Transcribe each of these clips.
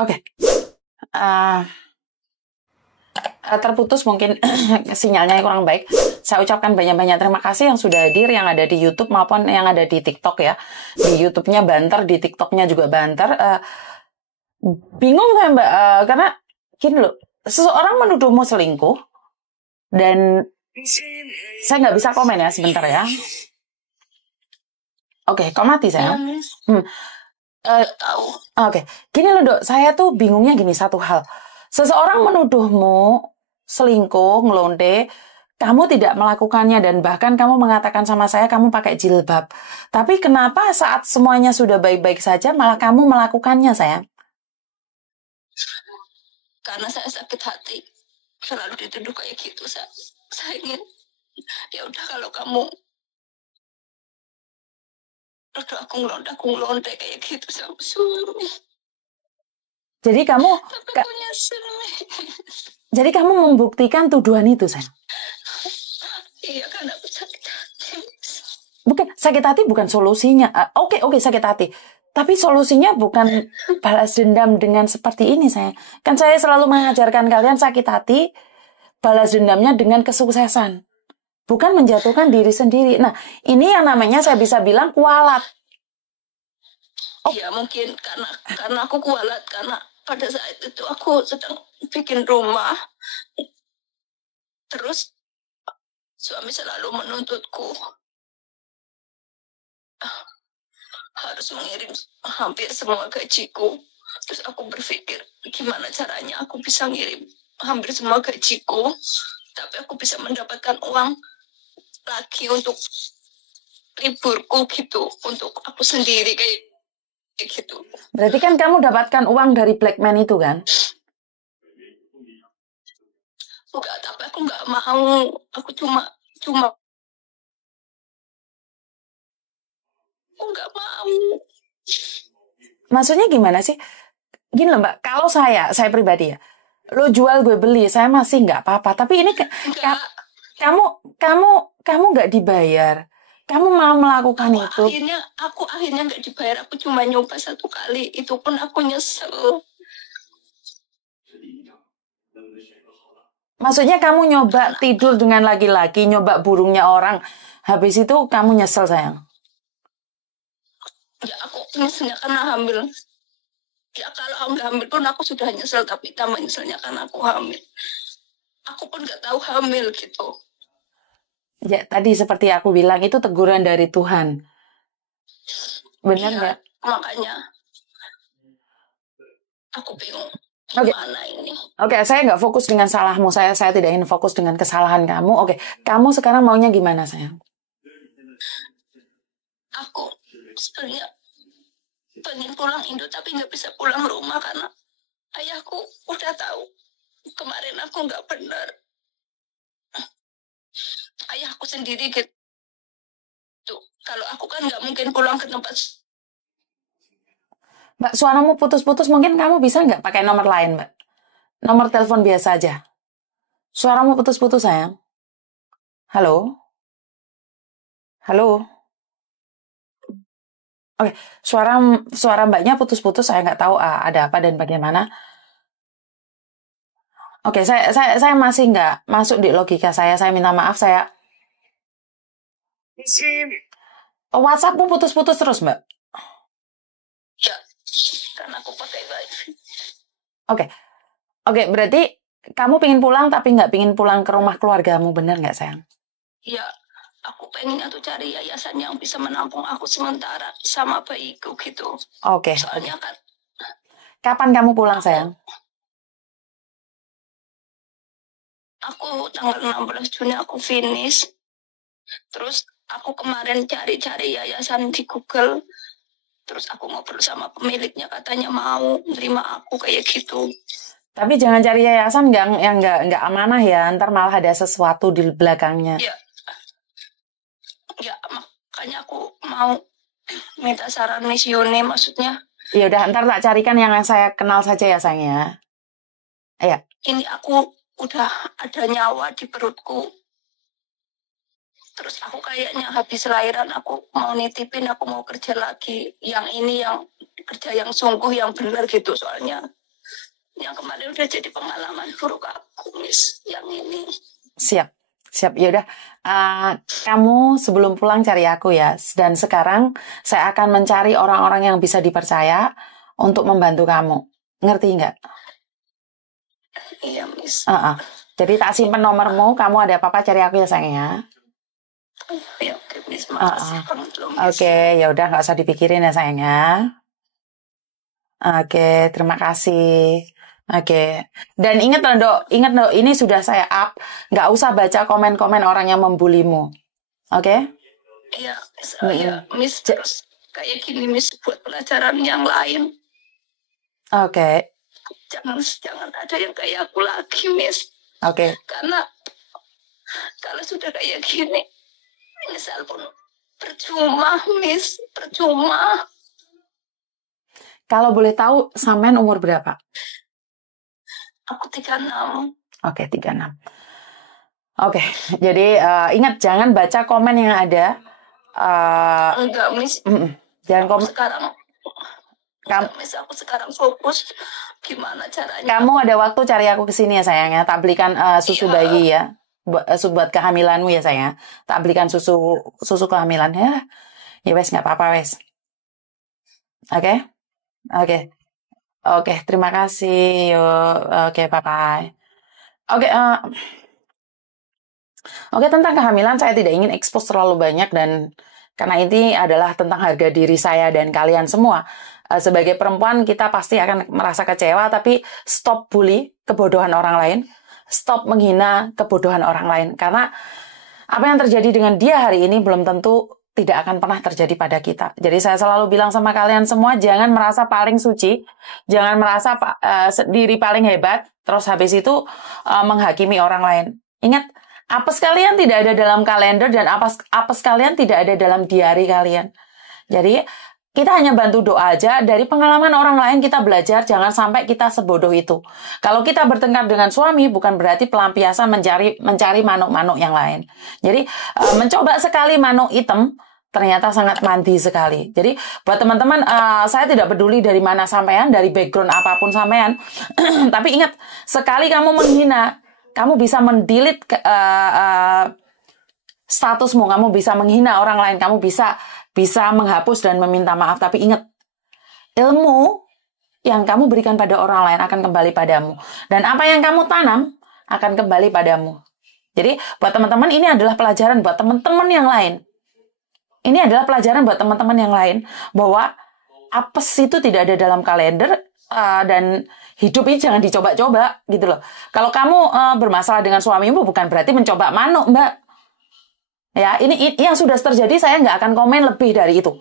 Oke. Terputus mungkin sinyalnya kurang baik. Saya ucapkan banyak-banyak terima kasih yang sudah hadir, yang ada di YouTube maupun yang ada di TikTok ya. Di YouTube-nya banter, di TikTok-nya juga banter. Bingung saya Mbak, karena gini loh, seseorang menuduhmu selingkuh, dan saya nggak bisa komen ya, sebentar ya. Oke, kok mati saya? Oke, gini loh Dok, saya tuh bingungnya gini satu hal. Seseorang menuduhmu selingkuh, ngelonte, kamu tidak melakukannya dan bahkan kamu mengatakan sama saya kamu pakai jilbab. Tapi kenapa saat semuanya sudah baik-baik saja malah kamu melakukannya, sayang? Karena saya sakit hati, selalu dituduh kayak gitu. Saya ingin, ya udah kalau kamu udah aku ngelonte kayak gitu sama suami. Jadi kamu jadi kamu membuktikan tuduhan itu, sayang? Iya, karena aku sakit hati. Bukan, sakit hati bukan solusinya. Oke, sakit hati. Tapi solusinya bukan balas dendam dengan seperti ini, sayang. Kan saya selalu mengajarkan kalian sakit hati, balas dendamnya dengan kesuksesan. Bukan menjatuhkan diri sendiri. Nah, ini yang namanya saya bisa bilang kualat. Iya, mungkin karena aku kualat, karena pada saat itu aku sedang bikin rumah. Terus suami selalu menuntutku harus mengirim hampir semua gajiku. Terus aku berpikir gimana caranya aku bisa ngirim hampir semua gajiku, tapi aku bisa mendapatkan uang lagi untuk liburku gitu, untuk aku sendiri kayak gitu. Berarti kan kamu dapatkan uang dari Blackman itu kan? Enggak, tapi aku nggak mau. Aku cuma aku nggak mau. Maksudnya gimana sih? Gini loh Mbak, kalau saya pribadi ya, lo jual gue beli, saya masih nggak apa-apa. Tapi ini kamu nggak dibayar, kamu mau melakukan itu. Aku akhirnya nggak dibayar. Aku cuma nyoba 1 kali, itu pun aku nyesel. Maksudnya kamu nyoba tidur dengan laki-laki, nyoba burungnya orang, habis itu kamu nyesel, sayang? Ya, aku nyeselnya karena hamil. Ya, kalau nggak hamil pun aku sudah nyesel, tapi tambah nyeselnya karena aku hamil. Aku pun nggak tahu hamil gitu. Ya, tadi seperti aku bilang, itu teguran dari Tuhan. Benar nggak? Ya, makanya aku bingung. Gimana ini? Oke, saya nggak fokus dengan salahmu. Saya tidak ingin fokus dengan kesalahan kamu. Oke, kamu sekarang maunya gimana, sayang? Aku sebenarnya pengen pulang Indo, tapi nggak bisa pulang rumah karena ayahku udah tahu kemarin aku nggak benar. Ayahku sendiri gitu. Kalau aku kan nggak mungkin pulang ke tempat. Mbak, suaramu putus-putus. Mungkin kamu bisa nggak pakai nomor lain, Mbak? Nomor telepon biasa aja. Suaramu putus-putus, sayang. Halo? Halo? Oke, suara Mbaknya putus-putus. Saya nggak tahu ada apa dan bagaimana. Oke, saya masih nggak masuk di logika saya. Saya minta maaf, saya. WhatsAppmu putus-putus terus, Mbak? Ya, karena aku pakai wifi. Oke, berarti kamu pengen pulang tapi nggak pengen pulang ke rumah keluargamu, bener nggak, sayang? Iya, aku pengennya tuh cari yayasan yang bisa menampung aku sementara sama bayiku gitu. Oke. Soalnya kan. Kapan kamu pulang, sayang? Aku tanggal 16 Juni aku finish. Terus aku kemarin cari-cari yayasan di Google. Terus aku ngobrol sama pemiliknya, katanya mau nerima aku kayak gitu. Tapi jangan cari yayasan yang nggak amanah ya, ntar malah ada sesuatu di belakangnya. Ya, makanya aku mau minta saran Miss Yuni, maksudnya. Ya udah, ntar tak carikan yang saya kenal saja ya, sayang ya. Iya. Ini aku udah ada nyawa di perutku. Terus aku kayaknya habis lahiran aku mau nitipin, aku mau kerja lagi. Yang ini yang kerja yang sungguh, yang benar gitu soalnya. Yang kemarin udah jadi pengalaman buruk aku, Miss. Yang ini. Siap, siap. Ya udah. Kamu sebelum pulang cari aku ya. Dan sekarang saya akan mencari orang-orang yang bisa dipercaya untuk membantu kamu. Ngerti nggak? Iya, Miss. Jadi tak simpen nomormu. Kamu ada apa-apa cari aku ya sayang ya. Ya, oke, Miss. Makasih banget loh, Miss. Oke, ya udah nggak usah dipikirin ya sayang ya. Oke, terima kasih. Oke, dan ingat loh, ini sudah saya up. Nggak usah baca komen-komen orang yang membulimu. Oke? Iya, Miss. Terus kayak gini, Miss, buat pelajaran yang lain. Oke. Jangan ada yang kayak aku lagi, Miss. Oke. Karena kalau sudah kayak gini, misal pun percuma, Miss, percuma. Kalau boleh tahu, sampean umur berapa? Aku 36. Oke, 36. Oke, jadi ingat jangan baca komen yang ada. Enggak, Miss. Jangan komen. Miss, aku sekarang fokus gimana caranya. Kamu ada waktu cari aku ke sini ya sayangnya. Tak belikan susu bayi ya. Buat kehamilanmu ya sayang. Tak belikan susu kehamilan ya. Ya wes, nggak apa-apa wes. Oke? Oke, terima kasih. Oke, bye-bye. Oke, tentang kehamilan saya tidak ingin expose terlalu banyak dan karena ini adalah tentang harga diri saya dan kalian semua. Sebagai perempuan kita pasti akan merasa kecewa, tapi stop bully kebodohan orang lain, stop menghina kebodohan orang lain. Karena apa yang terjadi dengan dia hari ini belum tentu tidak akan pernah terjadi pada kita. Jadi saya selalu bilang sama kalian semua, jangan merasa paling suci, jangan merasa diri paling hebat, terus habis itu menghakimi orang lain. Ingat, apes kalian tidak ada dalam kalender dan apes kalian tidak ada dalam diari kalian. Jadi kita hanya bantu doa aja. Dari pengalaman orang lain kita belajar, jangan sampai kita sebodoh itu. Kalau kita bertengkar dengan suami, bukan berarti pelampiasan mencari manuk-manuk yang lain. Jadi mencoba sekali manuk hitam, ternyata sangat mandi sekali. Jadi buat teman-teman, saya tidak peduli dari mana sampean, dari background apapun sampean. Tapi ingat, sekali kamu menghina, kamu bisa mendelete statusmu, kamu bisa menghina orang lain, kamu bisa menghapus dan meminta maaf. Tapi ingat, ilmu yang kamu berikan pada orang lain akan kembali padamu. Dan apa yang kamu tanam akan kembali padamu. Jadi buat teman-teman, ini adalah pelajaran buat teman-teman yang lain. Ini adalah pelajaran buat teman-teman yang lain. Bahwa apes itu tidak ada dalam kalender. Dan hidup ini jangan dicoba-coba gitu loh. Kalau kamu bermasalah dengan suamimu bukan berarti mencoba manuk, Mbak. Ya, ini yang sudah terjadi, saya nggak akan komen lebih dari itu.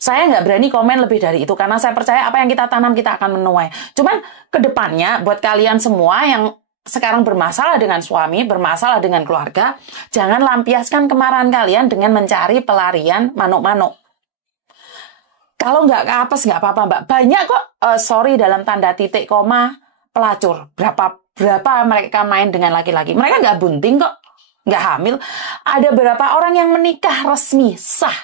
Saya nggak berani komen lebih dari itu, karena saya percaya apa yang kita tanam, kita akan menuai. Cuman, kedepannya, buat kalian semua yang sekarang bermasalah dengan suami, bermasalah dengan keluarga, jangan lampiaskan kemarahan kalian dengan mencari pelarian manuk-manuk. Kalau nggak apes, nggak apa-apa, Mbak. Banyak kok, sorry dalam tanda titik, koma, pelacur. Berapa mereka main dengan laki-laki. Mereka nggak bunting kok. Nggak hamil. Ada beberapa orang yang menikah resmi, sah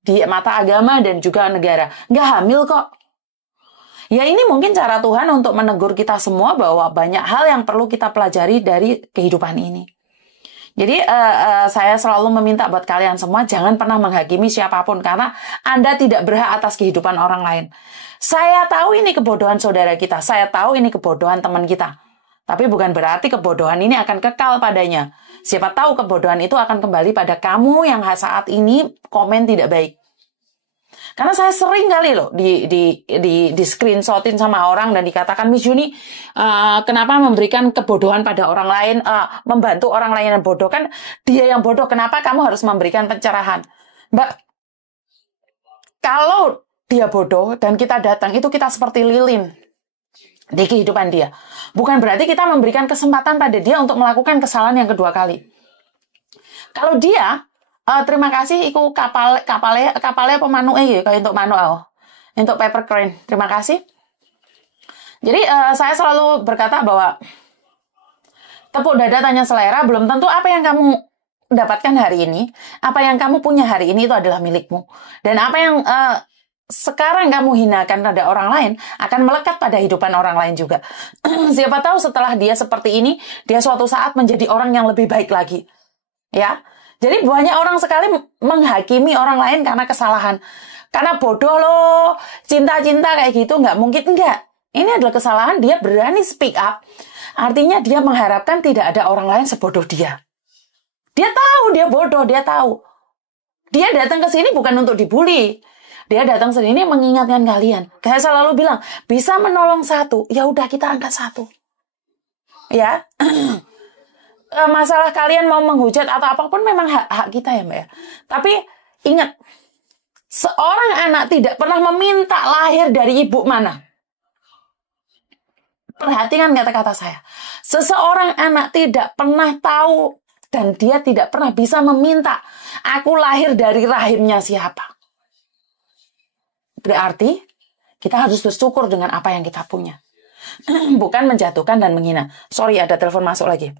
di mata agama dan juga negara. Nggak hamil kok. Ya ini mungkin cara Tuhan untuk menegur kita semua bahwa banyak hal yang perlu kita pelajari dari kehidupan ini. Jadi saya selalu meminta buat kalian semua, jangan pernah menghakimi siapapun, karena Anda tidak berhak atas kehidupan orang lain. Saya tahu ini kebodohan saudara kita, saya tahu ini kebodohan teman kita. Tapi bukan berarti kebodohan ini akan kekal padanya. Siapa tahu kebodohan itu akan kembali pada kamu yang saat ini komen tidak baik. Karena saya sering kali loh di screenshotin sama orang dan dikatakan, Miss Yuni, kenapa memberikan kebodohan pada orang lain, membantu orang lain yang bodoh, kan dia yang bodoh, kenapa kamu harus memberikan pencerahan? Mbak, kalau dia bodoh dan kita datang, itu kita seperti lilin di kehidupan dia. Bukan berarti kita memberikan kesempatan pada dia untuk melakukan kesalahan yang kedua kali. Kalau dia, terima kasih, iku kapalnya pemanuke ya, kayak untuk manu untuk paper crane. Terima kasih. Jadi saya selalu berkata bahwa tepuk dada tanya selera, belum tentu apa yang kamu dapatkan hari ini, apa yang kamu punya hari ini itu adalah milikmu. Dan apa yang sekarang kamu hinakan pada orang lain, akan melekat pada hidupan orang lain juga. Siapa tahu setelah dia seperti ini, dia suatu saat menjadi orang yang lebih baik lagi. Ya, jadi banyak orang sekali menghakimi orang lain karena kesalahan. Karena bodoh loh, cinta-cinta kayak gitu, nggak mungkin. Enggak, ini adalah kesalahan, dia berani speak up. Artinya dia mengharapkan tidak ada orang lain sebodoh dia. Dia tahu dia bodoh, dia tahu. Dia datang ke sini bukan untuk dibully. Dia datang sini mengingatkan kalian. Kayak saya selalu bilang, bisa menolong satu, ya udah kita angkat satu. Ya, masalah kalian mau menghujat atau apapun memang hak kita ya Mbak ya. Tapi ingat, seorang anak tidak pernah meminta lahir dari ibu mana. Perhatikan kata-kata saya. Seseorang anak tidak pernah tahu dan dia tidak pernah bisa meminta, aku lahir dari rahimnya siapa. Berarti kita harus bersyukur dengan apa yang kita punya. Bukan menjatuhkan dan menghina. Sorry, ada telepon masuk lagi.